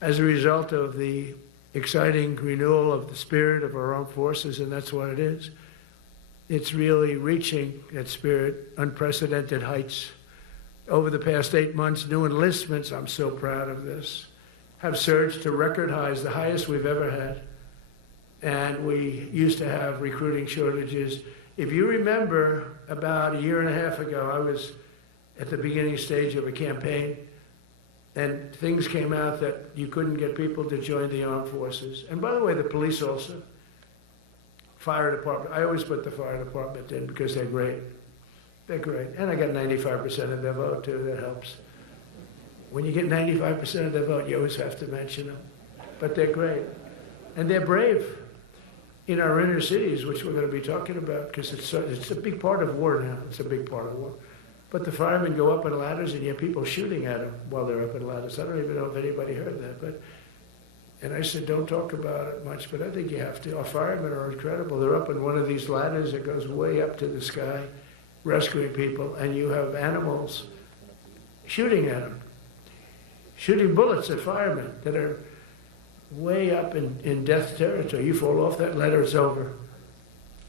as a result of the exciting renewal of the spirit of our armed forces, and that's what it is. It's really reaching that spirit, unprecedented heights. Over the past 8 months, new enlistments, I'm so proud of this, have surged to record highs, the highest we've ever had. And we used to have recruiting shortages. If you remember, about a year and a half ago, I was at the beginning stage of a campaign, and things came out that you couldn't get people to join the armed forces. And by the way, the police also. Fire department. I always put the fire department in because they're great. They're great. And I got 95% of their vote, too. That helps. When you get 95% of their vote, you always have to mention them. But they're great. And they're brave in our inner cities, which we're going to be talking about, because it's a big part of war now. It's a big part of war. But the firemen go up in ladders, and you have people shooting at them while they're up in ladders. I don't even know if anybody heard that. And I said, don't talk about it much, but I think you have to. Our firemen are incredible. They're up in one of these ladders that goes way up to the sky, rescuing people, and you have animals shooting at them, shooting bullets at firemen that are way up in death territory. You fall off that ladder, it's over.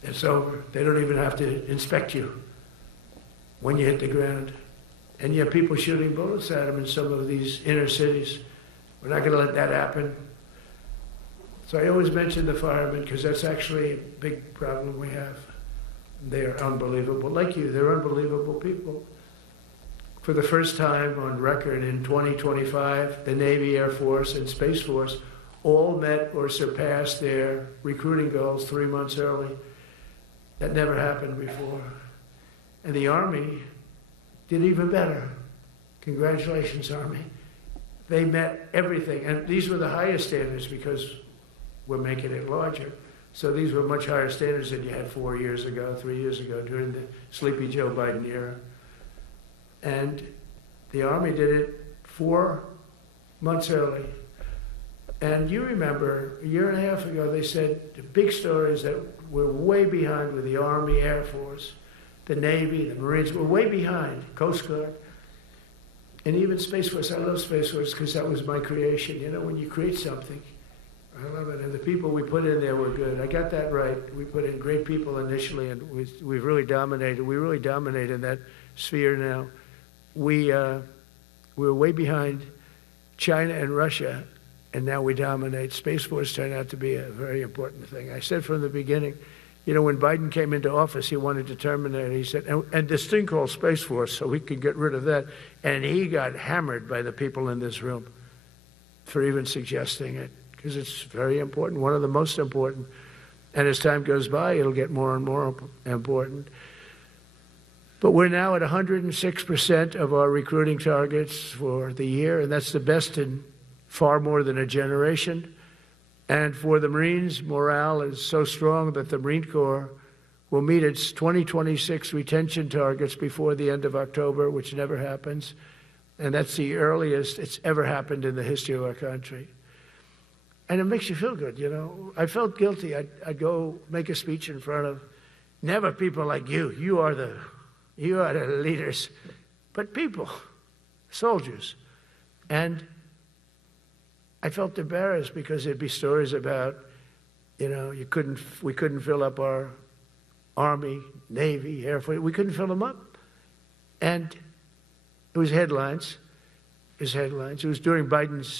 It's over. They don't even have to inspect you when you hit the ground. And you have people shooting bullets at them in some of these inner cities. We're not going to let that happen. So I always mention the firemen because that's actually a big problem we have. They are unbelievable. Like you, they're unbelievable people. For the first time on record in 2025, the Navy, Air Force, and Space Force all met or surpassed their recruiting goals 3 months early. That never happened before. And the Army did even better. Congratulations, Army. They met everything. And these were the highest standards because we're making it larger. So these were much higher standards than you had 4 years ago, 3 years ago, during the Sleepy Joe Biden era. And the Army did it 4 months early. And you remember, a year and a half ago, they said the big story is that we're way behind with the Army, Air Force, the Navy, the Marines. We're way behind, Coast Guard, and even Space Force. I love Space Force because that was my creation. You know, when you create something, I love it. And the people we put in there were good. I got that right. We put in great people initially, and we've really dominated. We really dominate in that sphere now. We're way behind China and Russia, and now we dominate. Space Force turned out to be a very important thing. I said from the beginning, you know, when Biden came into office, he wanted to terminate. He said, and this thing called Space Force, so we could get rid of that. And he got hammered by the people in this room for even suggesting it, because it's very important, one of the most important. And as time goes by, it'll get more and more important. But we're now at 106% of our recruiting targets for the year, and that's the best in far more than a generation. And for the Marines, morale is so strong that the Marine Corps will meet its 2026 retention targets before the end of October, which never happens. And that's the earliest it's ever happened in the history of our country. And it makes you feel good, you know. I felt guilty. I'd go make a speech in front of never people like you. You are the leaders, but people, soldiers. And I felt embarrassed because there'd be stories about, you know, we couldn't fill up our Army, Navy, Air Force. We couldn't fill them up. And it was headlines. It was during Biden's